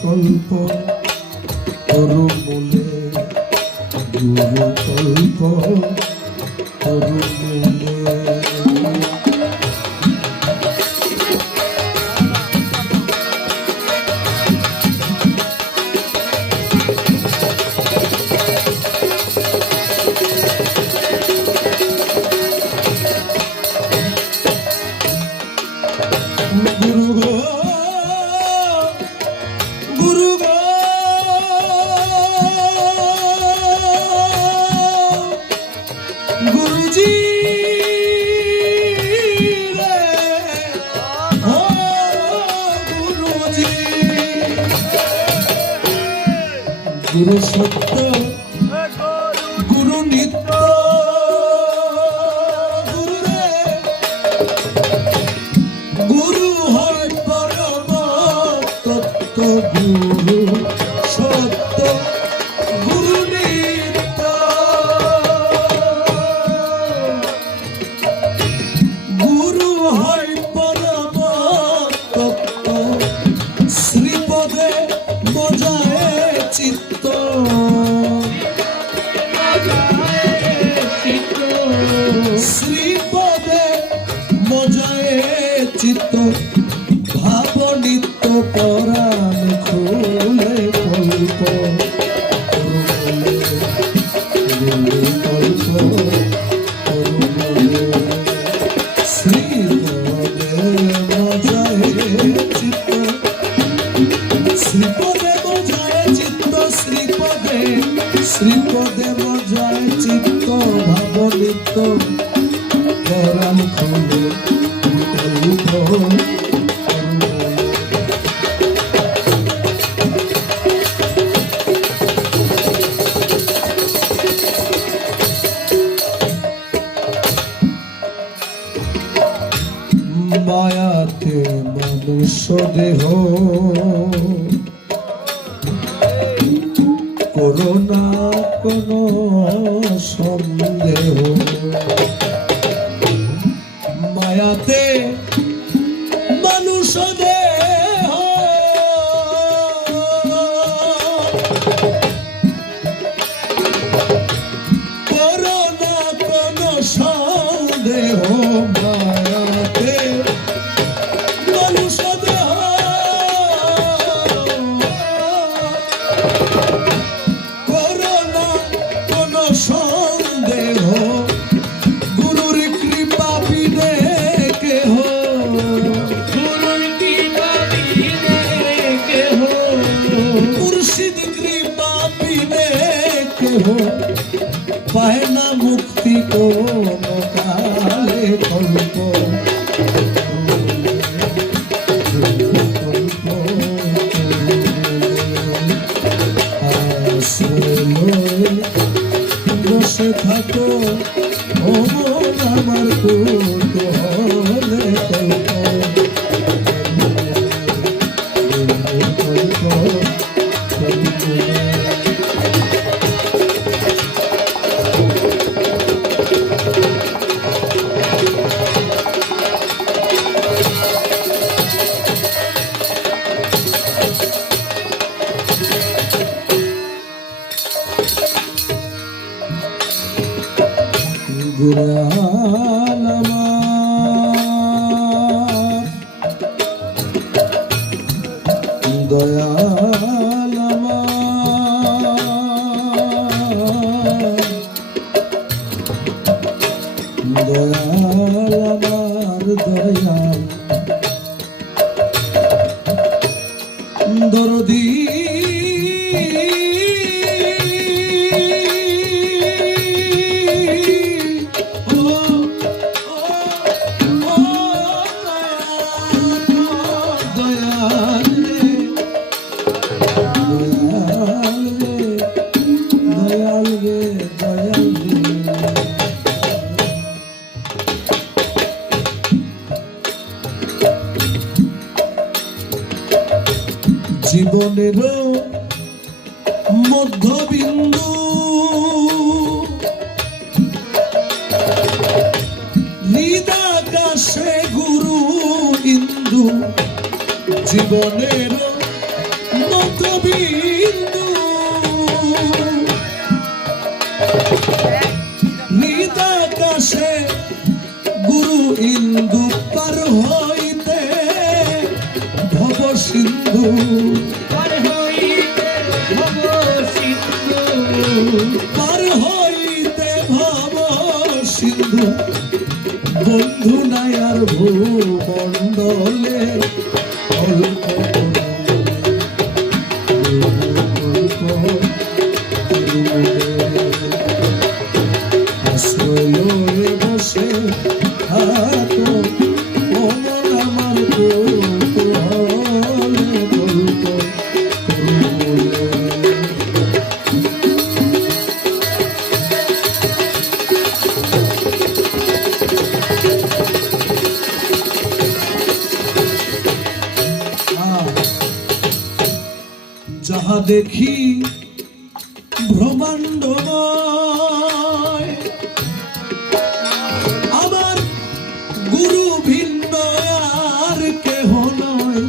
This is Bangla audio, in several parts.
কল্প তরু মূলে গুরু কল্প তরু মূলে গুরু সত্য গুরু নিত্য গুরু রে গুরু হয় পরম তত্ত্ব গুরু সত্য গুরু নিত্য গুরু হয় পরম তত্ত্ব শ্রীপদে মজায় চিত্ত শ্রীপদে মজায় চিত্ত ভাব নিত্য পরাণ খুলে কল্প শ্রীপদে মজায় চিত্ত শ্রীপদে মজায় চিত্ত শ্রীপদে শ্রীপদে মজায় চিত্ত ভাব নিত্য পরাণ খুলে মায়াতে মানুষ দেহ করোনা কোন সন্দেহ মায়াতে মানুষ দেহ করোনা কোন সন্দেহ মায়াতে মানুষ দেহ সন্দেহ গুরুর কৃপা বিনে কেহ গুরুর কৃপা বিনে কেহ মুর্শিদ কৃপা বিনে কেহ পায় না মুক্তি কোন কালে কল্প বসে থাকো ও আমার কুতূহলে কল্প দয়াল আমার দয়াল আমার দয়াল আমার দয়াল দরদি জীবনের মধ্যবিন্দু হৃদাকাশে গুরু ইন্দু জীবনের বিন্দু নিদাকাশে গুরু ইন্দু পার হইতে ভব সিন্ধু পার হইতে ভব সিন্ধু বন্ধু নাই আর ভূমণ্ডলে অল্প আশ্রয়ে বসে হাত অমর আমার কৌতূহলে গল্প যাহা দেখি ব্রহ্মাণ্ডময় আমার গুরু ভিন্ন আর কেহ নয়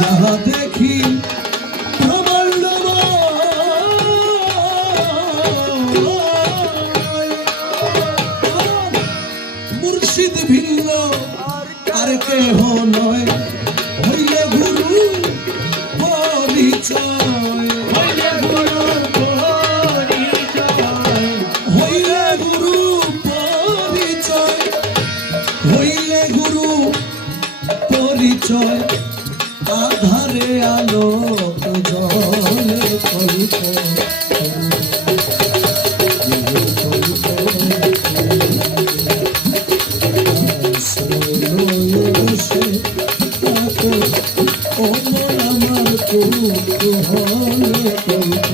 যাহা দেখি ব্রহ্মাণ্ডময় মুর্শিদ ভিন্ন আর কেহ নয় হইলে গুরু পরিচয় হইলে গুরু পরিচয় হইলে গুরু পরিচয় আধারে আলোক জলে কল্প আমার কৌতূহলে কল্প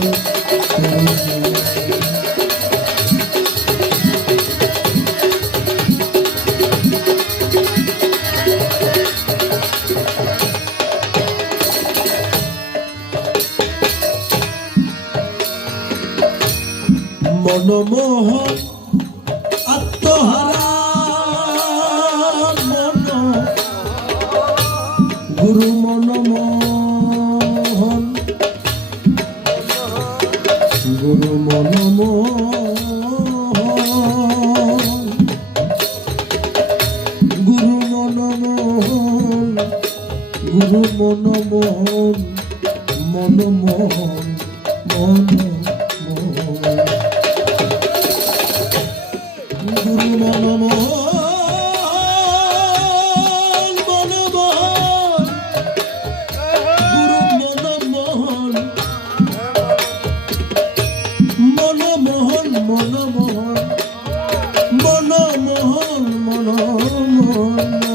মনমোহন আত্মহারা মন গুরু মনমোহন গুরু মনমোহন গুরু মনমোহন গুরু মনমোহন মনমোহন মনমোহন গুরু মনমোহন মনমোহন গুরু মনমোহন মনমোহন মনমোহন মনমোহন মনমোহন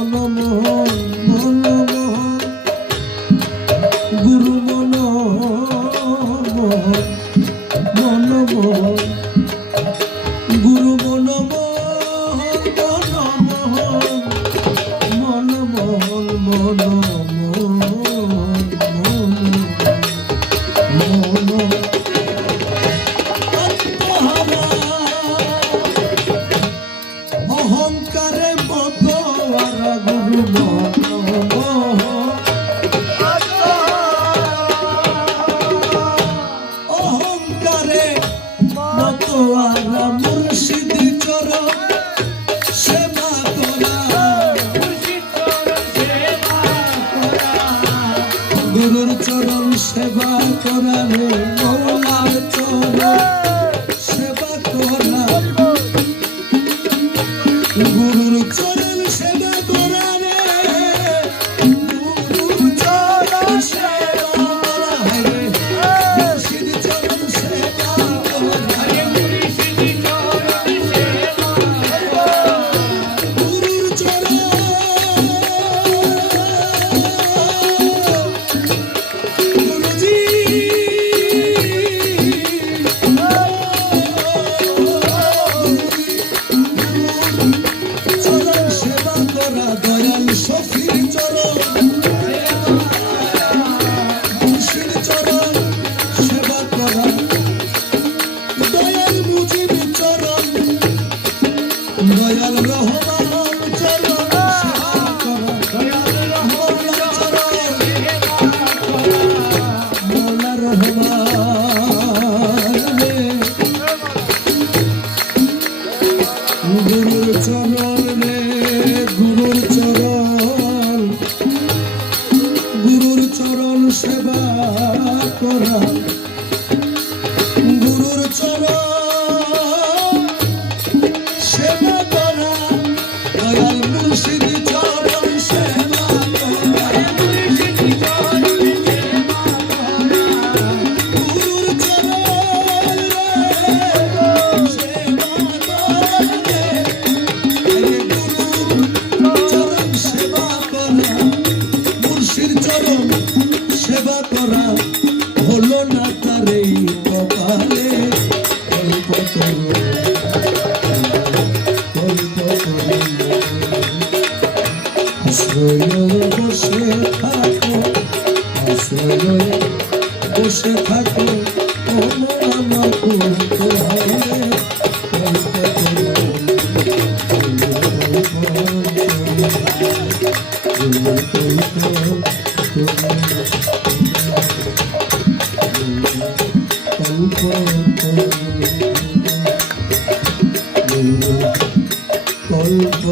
মনমোহন মনমোহন গুরু মনমোহন মনমোহন গুরু মনমোহন মনমোহন মনমোহন মনমোহন অহংকারে মতোয়ারা গুরু মনমোহন অহংকারে মতোয়ারা মুর্শিদ চরণ সেবা করা গুরুর চরণ সেবা করা রে মৌলার চরণ সেবা করা গুরুর চরণ সেবা করা রে গুরুর চরণ সেবা করা রে মুর্শিদ চরণ সেবা করা রে গুরুর চরণ গুরুজি চরণ সেবা করা দয়াল সফির চরণ চরণ সেবা করা, গুরুর চরণ সেবা করা, দয়াল মুর্শিদ চরণ সেবা করা, গুরুর চরণ সেবা করে, গুরুর চরণ সেবা করা, মুর্শিদ চরণ সেবা করা হলো না তার এই কপালে। কল্প করো, কল্প করো, আশ্রয় বসে থাকো, আশ্রয় বসে থাকো, কোনো আমার করতে হবে। কল্প করো, কল্প